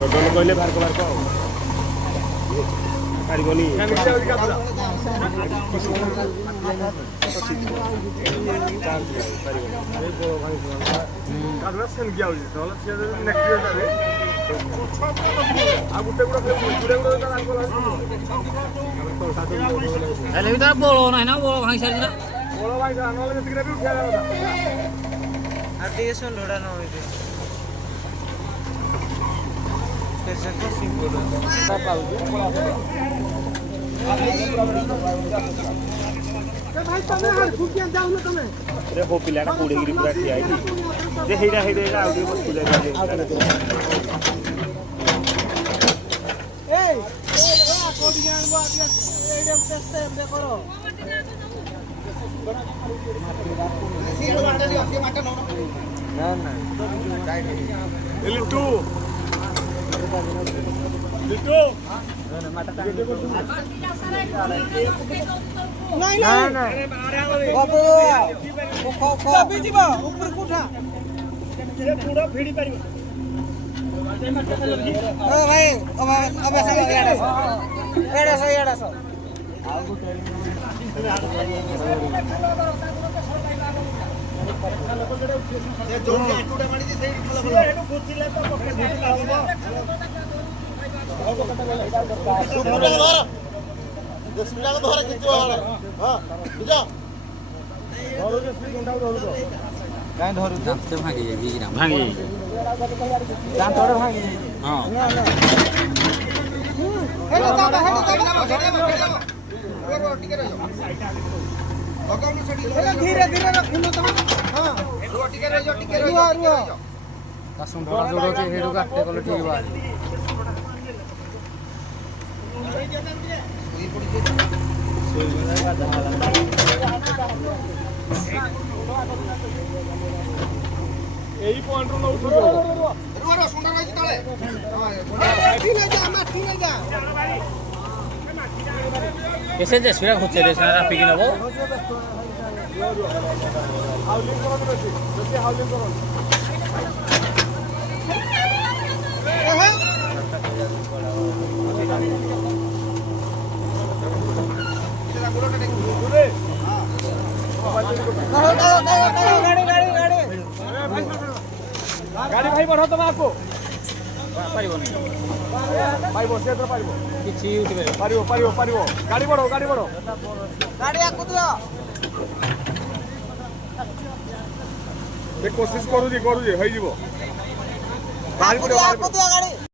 done कहले भारक भारक पारिबनी बोलो ना ना बोलो भाई सर ना बोलो भाई साहब नले जतिकरा भी उठा होता आरटीए सुन लोड़ा ना होइते कैसे तो सिंपल भाई तमे हाल फुकिया जाऊ न तमे रे हो पिलाटा कोड़ेगिरी पूरा ठिया आइली जे हेडा हेडा आउडी बस्तु जाय ए कोडी ज्ञान बा एडम टेस्ट एम करो ना ना लिटू नहीं ना ना बाबू कभी जीवा ऊपर उठा ये पूरा फेडी पारिबो ओ भाई अब ऐसा एड़ा सो ये जोर के टूटा मारी दे सेही बोला एटू बुझिले तो पके ढीट लागबो धर कितो हां बुझा धरो जे स्पीड घंटा धरो तो काई धरु दांत भांगी जाई ना भांगी दांत थोड़े भांगी हां हेलो दादा टिके रहो धीरे धीरे रखुनो तुम हां टिके रहो रुआ का सुंदर जोड़ो के हेडो काटे कोले ठीक बा एई पॉइंट रो उठो रुआ सुंदर रही तळे हां ठीक है जा माठी नहीं जा कैसे जे सुरा खुचे रे सारा पिकी नबो हाउलिंग करो बेसी जति हाउलिंग करो गाड़ी भाई बढ़ो तुम आपको पारिबो नहीं पाइबो सेत्र पाइबो किछि उठबे पारिबो गाड़ी बढ़ो गाड़ी आकु दियो कोशिश करू जी होई जीवो आकु दियो गाड़ी